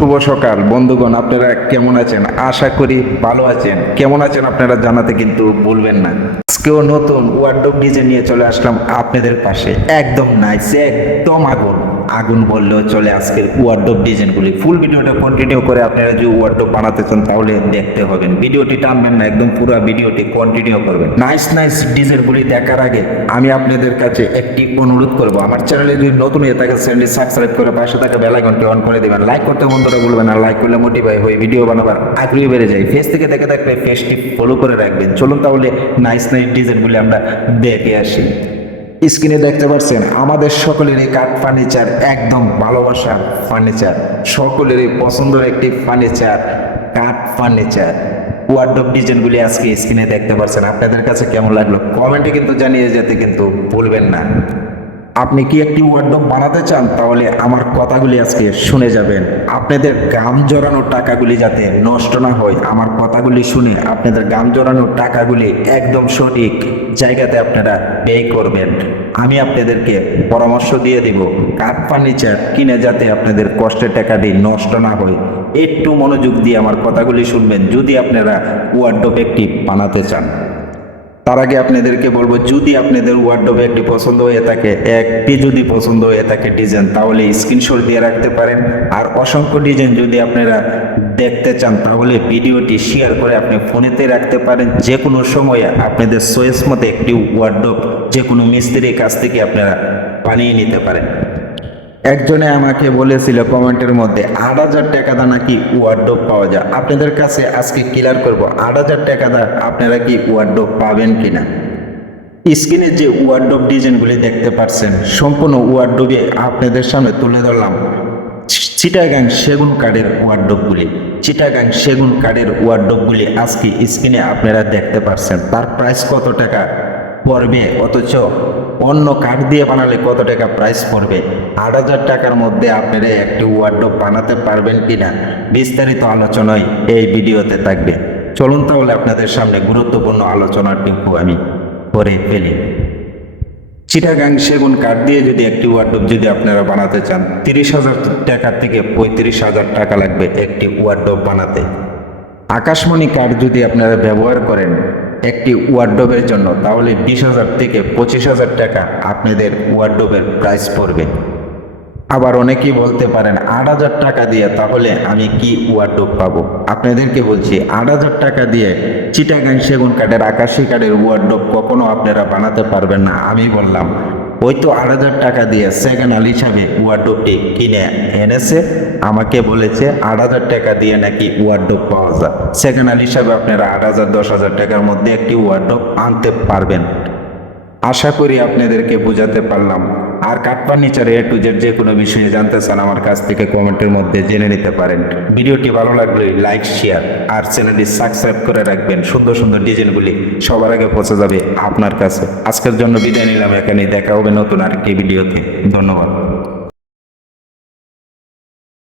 শুভ সকাল। বন্ধুগণ, আপনারা কেমন আছেন? আশা করি ভালো আছেন। কেমন আছেন আপনারা জানাতে কিন্তু বলবেন না। কেউ নতুন ওয়ার্ডব ডিজাইন নিয়ে চলে আসলাম আপনাদের পাশে। একদম নাইস একদম আগুন। আগুন বললেও চলে আজকের ওয়ার্ডব ডিজাইনগুলি ফুল ভিডিওটা কন্টিনিউ করে আপনারা যদি ওয়ার্ডব বানাতে চান, তাহলে দেখতে হবেন। ভিডিওটি টানবেন না, একদম পুরো ভিডিওটি কন্টিনিউ করবেন। নাইস নাইস ডিজাইনগুলি দেখার আগে আমি আপনাদের কাছে একটি অনুরোধ করব। আমার চ্যানেলে যদি নতুন হয়ে থাকে চ্যানেলটি সাবস্ক্রাইব করে পাশে থাকা বেল আইকনটি অন করে দেবেন। লাইক করতে বন্ধুরা বলবেন আর লাইক করলে মোটিভাই হয়ে ভিডিও বানাবার আগ্রহী বেড়ে যায়। ফেস থেকে দেখে থাকলে ফেসটি ফলো করে রাখবেন। চলুন তাহলে নাইস নাইস ডিজাইনগুলি আমরা দেখে আসি। স্ক্রিনে দেখতে পাচ্ছেন, আমাদের সকলেরই কাঠ ফার্নিচার একদম ভালোবাসার ফার্নিচার সকলেরই পছন্দের একটি ফার্নিচার কাঠ ফার্নিচার ওয়ার্ডব ডিজাইনগুলি আজকে স্ক্রিনে দেখতে পাচ্ছেন। আপনাদের কাছে কেমন লাগল? কমেন্টে কিন্তু জানিয়ে যেতে কিন্তু ভুলবেন না। আপনি কি একটি ওয়ার্ডব বানাতে চান? তাহলে আমার কথাগুলি আজকে শুনে যাবেন। আপনাদের গাম জড়ানো টাকাগুলি যাতে নষ্ট না হয়, আমার কথাগুলি শুনে আপনাদের গাম জড়ানো টাকাগুলি একদম সঠিক জায়গাতে আপনারা ব্যয় করবেন। আমি আপনাদেরকে পরামর্শ দিয়ে দিব, কাঠ ফার্নিচার কিনে যাতে আপনাদের কষ্টের টাকাটি নষ্ট না হয়। একটু মনোযোগ দিয়ে আমার কথাগুলি শুনবেন, যদি আপনারা ওয়ার্ডব একটি বানাতে চান। তার আগে আপনাদেরকে বলব, যদি আপনাদের ওয়ার্ডরোবে একটি পছন্দ হয়ে থাকে একটি যদি পছন্দ হয়ে থাকে ডিজাইন তাহলে স্ক্রিনশট দিয়ে রাখতে পারেন। আর অসংখ্য ডিজাইন যদি আপনারা দেখতে চান, তাহলে ভিডিওটি শেয়ার করে আপনি ফোনেতে রাখতে পারেন। যে কোনো সময়ে আপনাদের চয়েস মতো একটি ওয়ার্ডরোব যে কোনো মিস্ত্রির কাছ থেকে আপনারা বানিয়ে নিতে পারেন। একজনে আমাকে বলেছিল কমেন্টের মধ্যে, আট হাজার টাকা দা নাকি ওয়ার্ডোপ পাওয়া যায়? আপনাদের কাছে আজকে ক্লিয়ার করব, আট হাজার টাকা দা আপনারা কি ওয়ার্ডোপ পাবেন কিনা? স্ক্রিনে যে ওয়ার্ডোপ ডিজাইনগুলি দেখতে পাচ্ছেন, সম্পূর্ণ ওয়ার্ডোবে আপনাদের সামনে তুলে ধরলাম। চিটাগাং সেগুন কাঠের ওয়ার্ডোপগুলি চিটাগাং সেগুন কাঠের ওয়ার্ডোপগুলি আজকে স্ক্রিনে আপনারা দেখতে পাচ্ছেন। তার প্রাইস কত টাকা পড়বে? অথচ অন্য কাঠ দিয়ে বানালে কত টাকা প্রাইস পড়বে? আট হাজার টাকার মধ্যে আপনারা একটি ওয়ার্ডরোব বানাতে পারবেন কিনা? বিস্তারিত আলোচনায় এই ভিডিওতে থাকবে। চলুন তাহলে আপনাদের সামনে গুরুত্বপূর্ণ আলোচনাটুকু আমি করে ফেলি। চিটাগাং সেগুন কাঠ দিয়ে যদি একটি ওয়ার্ডরোব যদি আপনারা বানাতে চান, তিরিশ হাজার টাকা থেকে পঁয়ত্রিশ হাজার টাকা লাগবে একটি ওয়ার্ডরোব বানাতে। আকাশমণি কাঠ যদি আপনারা ব্যবহার করেন একটি ওয়ার্ডরোবের জন্য, তাহলে বিশ হাজার থেকে পঁচিশ হাজার টাকা আপনাদের ওয়ার্ডরোবের প্রাইস পড়বে। আবার অনেকেই বলতে পারেন, আট হাজার টাকা দিয়ে তাহলে আমি কি ওয়ার্ডরোব পাবো? আপনাদেরকে বলছি, আট হাজার টাকা দিয়ে চিটাগাং সেগুন কাঠের, আকাশি কাঠের ওয়ার্ডরোব কখনো আপনারা বানাতে পারবেন না, আমি বললাম। ওই তো আট হাজার টাকা দিয়ে সেকেন্ড আল হিসাবে ওয়ার্ডরোবটি কিনে এনেছে। আমাকে বলেছে আট হাজার টাকা দিয়ে নাকি ওয়ার্ডরোব পাওয়া যায়। সেকেন্ড হিসাবে আপনারা আট হাজার, দশ হাজার টাকার মধ্যে একটি ওয়ার্ডরোব আনতে পারবেন। আশা করি আপনাদেরকে বোঝাতে পারলাম। আর কাঠ ফার্নিচার এ টু জেড যে কোনো বিষয়ে জানতে চান আমার কাছ থেকে কমেন্টের মধ্যে জেনে নিতে পারেন। ভিডিওটি ভালো লাগলে লাইক শেয়ার আর চ্যানেলটি সাবস্ক্রাইব করে রাখবেন। সুন্দর সুন্দর ডিজাইনগুলি সবার আগে পৌঁছে যাবে আপনার কাছে। আজকের জন্য বিদায় নিলাম। এখানে দেখা হবে নতুন আরেকটি ভিডিওতে। ধন্যবাদ।